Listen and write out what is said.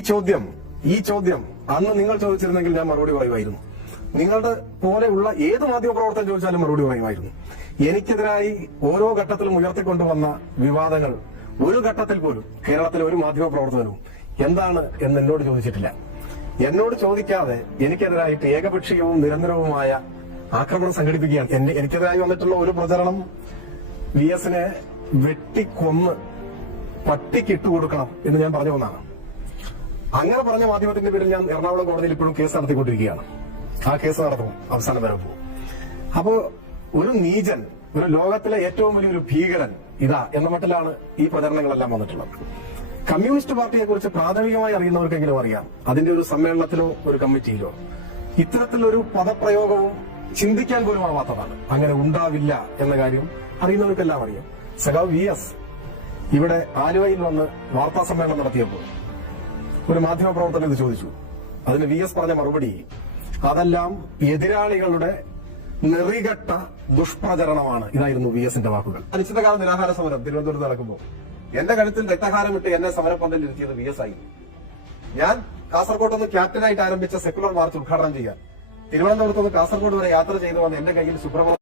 ഈ ചോദ്യം അന്ന് നിങ്ങൾ ചോദിച്ചിരുന്നെങ്കിൽ ഞാൻ മറുപടി പറയുമായിരുന്നു. നിങ്ങളുടെ പോലെയുള്ള ഏത് മാധ്യമപ്രവർത്തനം ചോദിച്ചാലും മറുപടി പറയുമായിരുന്നു. എനിക്കെതിരായി ഓരോ ഘട്ടത്തിലും ഉയർത്തിക്കൊണ്ടുവന്ന വിവാദങ്ങൾ ഒരു ഘട്ടത്തിൽ പോലും കേരളത്തിലെ ഒരു മാധ്യമപ്രവർത്തകനും എന്താണ് എന്ന് എന്നോട് ചോദിച്ചിട്ടില്ല. എന്നോട് ചോദിക്കാതെ എനിക്കെതിരായിട്ട് ഏകപക്ഷീയവും നിരന്തരവുമായ ആക്രമണം സംഘടിപ്പിക്കുകയാണ്. എനിക്കെതിരായി വന്നിട്ടുള്ള ഒരു പ്രചരണം VS-നെ വെട്ടിക്കൊന്ന് പട്ടിക്ക് ഇട്ടുകൊടുക്കണം എന്ന് ഞാൻ പറഞ്ഞു വന്നതാണ്. അങ്ങനെ പറഞ്ഞ മാധ്യമത്തിന്റെ പേരിൽ ഞാൻ എറണാകുളം കോടതിയിൽ ഇപ്പോഴും കേസ് നടത്തിക്കൊണ്ടിരിക്കുകയാണ്. ആ കേസ് നടത്തും, അവസാനം വരെ പോകും. അപ്പോ ഒരു നീചൻ, ഒരു ലോകത്തിലെ ഏറ്റവും വലിയൊരു ഭീകരൻ ഇതാ എന്ന മട്ടിലാണ് ഈ പ്രചരണങ്ങളെല്ലാം വന്നിട്ടുള്ളത്. കമ്മ്യൂണിസ്റ്റ് പാർട്ടിയെ കുറിച്ച് പ്രാഥമികമായി അറിയുന്നവർക്കെങ്കിലും അറിയാം, അതിന്റെ ഒരു സമ്മേളനത്തിലോ ഒരു കമ്മിറ്റിയിലോ ഇത്തരത്തിലൊരു പദപ്രയോഗവും ചിന്തിക്കാൻ പോലും ആവാത്തതാണ്. അങ്ങനെ ഉണ്ടാവില്ല എന്ന കാര്യം അറിയുന്നവർക്കെല്ലാം അറിയാം. സഖാവ് VS ഇവിടെ ആലുവയിൽ വന്ന് വാർത്താ സമ്മേളനം നടത്തിയപ്പോൾ ഒരു മാധ്യമപ്രവർത്തകൻ ഇത് ചോദിച്ചു. അതിന് VS പറഞ്ഞ മറുപടി, അതെല്ലാം എതിരാളികളുടെ നെറികെട്ട ദുഷ്പ്രചരണമാണ്. ഇതായിരുന്നു VS-ന്റെ വാക്കുകൾ. അനിശ്ചിതകാല നിരാഹാര സമരം തിരുവനന്തപുരത്ത് നടക്കുമ്പോൾ എന്റെ കഴുത്തിൽ രക്തഹാരം ഇട്ട് എന്നെ സമരപ്പന്തലിൽ ഇരുത്തിയത് VS ആയിരുന്നു. ഞാൻ കാസർകോട്ട് നിന്ന് ക്യാപ്റ്റനായിട്ട് ആരംഭിച്ച സെക്കുലർ മാർച്ച് ഉദ്ഘാടനം ചെയ്യാൻ തിരുവനന്തപുരത്ത് നിന്ന് കാസർകോട് വരെ യാത്ര ചെയ്തു വന്ന് എന്റെ കയ്യിൽ സുബ്രഹ്മണ്യ